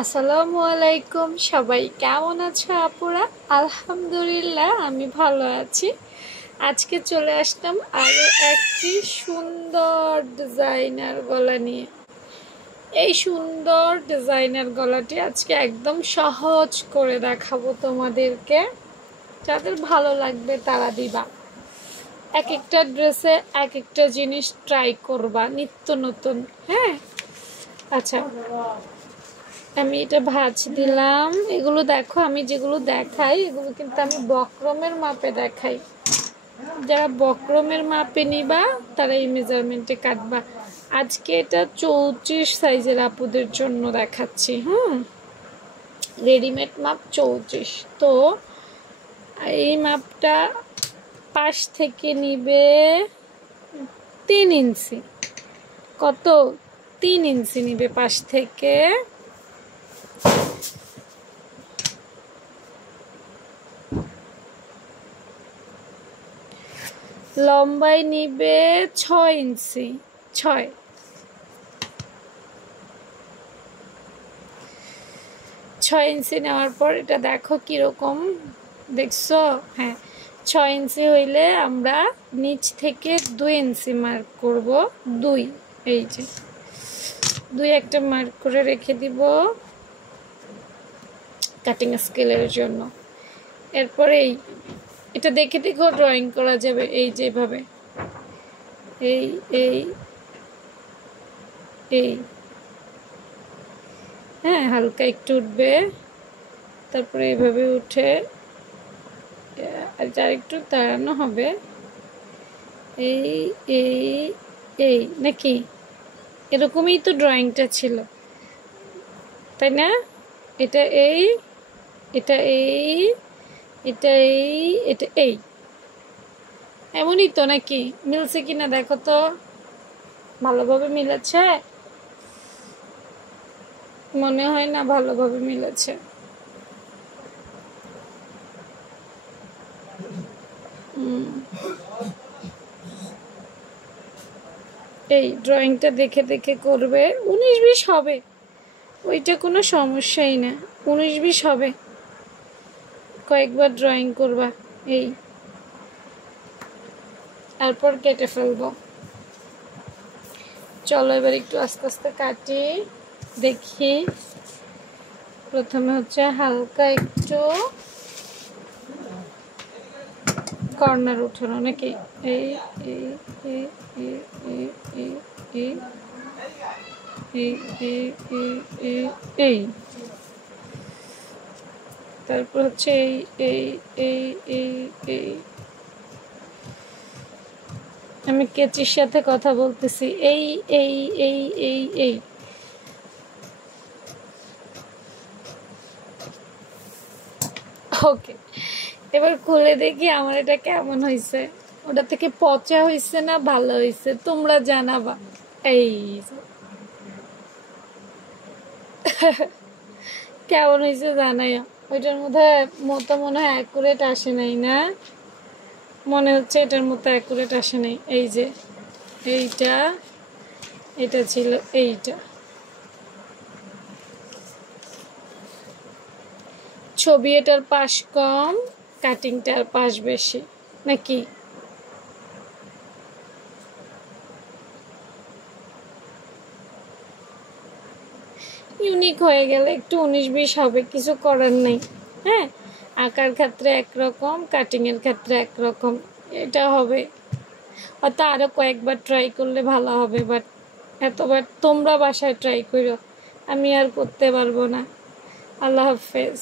আসসালামু আলাইকুম, সবাই কেমন আছো আপুরা? আলহামদুলিল্লাহ আমি ভালো আছি। আজকে চলে আসলাম আরও একটি সুন্দর ডিজাইনার গলা নিয়ে। এই সুন্দর ডিজাইনার গলাটি আজকে একদম সহজ করে দেখাবো তোমাদেরকে। যাদের ভালো লাগবে তারা দিবা। এক একটা ড্রেসে এক একটা জিনিস ট্রাই করবা, নিত্য নতুন। হ্যাঁ, আচ্ছা, আমি এটা ভাঁজ দিলাম। এগুলো দেখো, আমি যেগুলো দেখাই এগুলো কিন্তু আমি বক্রমের মাপে দেখাই। যারা বক্রমের মাপে নিবা তারা এই মেজারমেন্টে কাটবা। আজকে এটা 34 সাইজের আপুদের জন্য দেখাচ্ছি। রেডিমেড মাপ 34। তো এই মাপটা পাশ থেকে নিবে 3 ইঞ্চি। কত? 3 ইঞ্চি নিবে পাশ থেকে। লম্বাই নিবে 6 ইঞ্চি। 6 ইঞ্চি নেওয়ার পর এটা দেখো কিরকম দেখছো। হ্যাঁ, 6 ইঞ্চি হইলে আমরা নিচ থেকে 2 ইঞ্চি মার্ক করব। 2, এই যে 2 একটা মার্ক করে রেখে দিব কাটিং স্কেলের জন্য। এরপরে এটা দেখে দেখো ড্রয়িং করা যাবে। এই যেভাবে এই এই এই হ্যাঁ, হালকা একটু উঠবে, তারপরে এইভাবে উঠে আর একটু দাঁড়ানো হবে। এই এই এই নাকি এরকমই তো ড্রয়িংটা ছিল, তাই না? এটা এই, এটা এই, এটা এই, এটা এই, এমনই তো নাকি? মিলছে কিনা দেখো তো, ভালোভাবে মিলেছে? মনে হয় না ভালোভাবে মিলেছে। এই ড্রয়িংটা দেখে দেখে করবে। 19-20 হবে, ওইটা কোনো সমস্যাই না। 19-20 হবে, কয়েকবার ড্রয়িং করবা। এই তারপর কেটে ফেলবো। চলো এবার একটু আস্তে আস্তে কাটি, দেখি। প্রথমে হচ্ছে হালকা একটু কর্নার উঠানো নাকি। এই এই এই এই এই এই এই এই এই এই এই, তারপর হচ্ছে এই এই এই এই এই। আমি কেচির সাথে কথা বলতেছি। এই এই এই এই এই, ওকে। এবার খুলে দেখি আমার এটা কেমন হয়েছে। ওটা থেকে পচা হয়েছে না ভালো হয়েছে তোমরা জানাবা। এই কেমন হয়েছে জানাই। ওইটার মধ্যে মতো মনে হয় অ্যাকুরেট আসে নাই না? মনে হচ্ছে এটার মতো অ্যাকুরেট আসে নাই। এই যে এইটা, এটা ছিল এইটা। ছবি এটার পাশ কম, কাটিংটার পাশ বেশি নাকি? ইউনিক হয়ে গেলে একটু 19-20 হবে, কিছু করার নেই। হ্যাঁ, আঁকার ক্ষেত্রে একরকম, কাটিংয়ের ক্ষেত্রে একরকম। এটা হবে হয়তো আরও কয়েকবার ট্রাই করলে ভালো হবে, বাট এতবার তোমরা বাসায় ট্রাই করো, আমি আর করতে পারবো না। আল্লাহ হাফেজ।